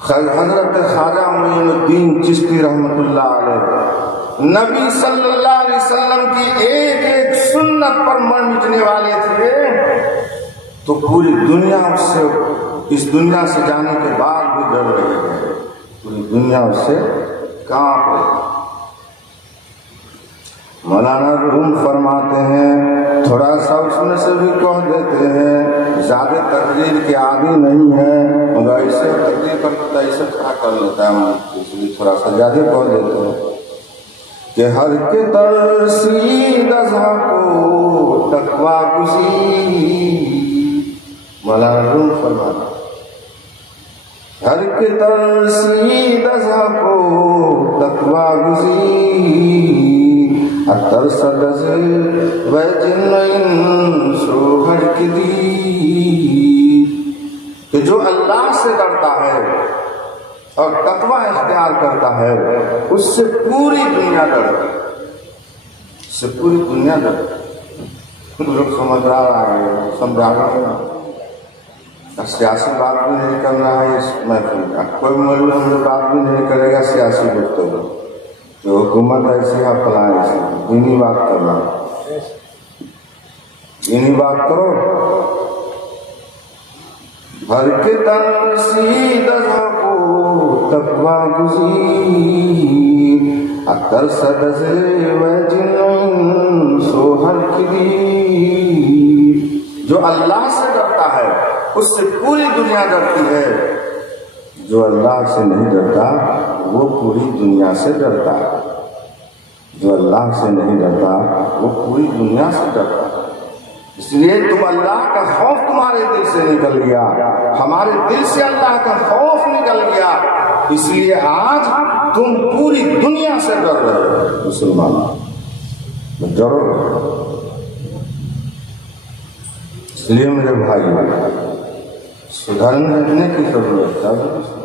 حضرت خواجہ معین الدین چشتی رحمۃ اللہ علیہ نبی صلی اللہ علیہ وسلم کی ایک ایک سنت پر مر مٹنے والے تھے تو پوری دنیا اس دنیا سے جانے کے بعد بھی ڈر رہی ہے، پوری دنیا اس سے کانپ رہی۔ مولانا روم فرماتے ہیں تھوڑا سا اس میں سے بھی کہہ دیتے ہیں، زیادہ تقریر کے عادی نہیں ہے مگر ایسے تقریر کرتا ہے، ایسے کھڑا کر لیتا ہے، اس لیے تھوڑا سا زیادہ کہہ دیتے ہیں کہ ہر کے ترسید ازاں کو تقوی گزیر۔ مولانا روم فرماتے ہیں ہر کے ترسید ازاں کو تقوی گزیر، ترسد و جن انسو ہر کی دی، کہ جو اللہ سے ڈرتا ہے اور تقوی اختیار کرتا ہے اس سے پوری دنیا ڈرتی ہے، اس سے پوری دنیا ڈرتی۔ لوگ سمجھ رہا ہے، سمجھا رہا ہے، سیاسی بات بھی نہیں کرنا ہے اس محفل، کوئی مولوی ہم بات بھی نہیں کرے گا سیاسی گفتگو، جو حکومت ایسی ہے فلاں ایسی، دینی بات کرنا، دینی بات کرو۔ ہر کے ترسید ازاں کو تقوی گزیر، ترسد و جن انسو ہر کی دی، جو اللہ سے ڈرتا ہے اس سے پوری دنیا ڈرتی ہے، جو اللہ سے نہیں ڈرتا وہ پوری دنیا سے ڈرتا ہے، جو اللہ سے نہیں ڈرتا وہ پوری دنیا سے ڈرتا ہے۔ اس لیے تم اللہ کا خوف تمہارے دل سے نکل گیا، ہمارے دل سے اللہ کا خوف نکل گیا، اس لیے آج تم پوری دنیا سے ڈر رہے ہو۔ مسلمان ڈرو، اس لیے میرے بھائی سدھرنے کی ضرورت ہے۔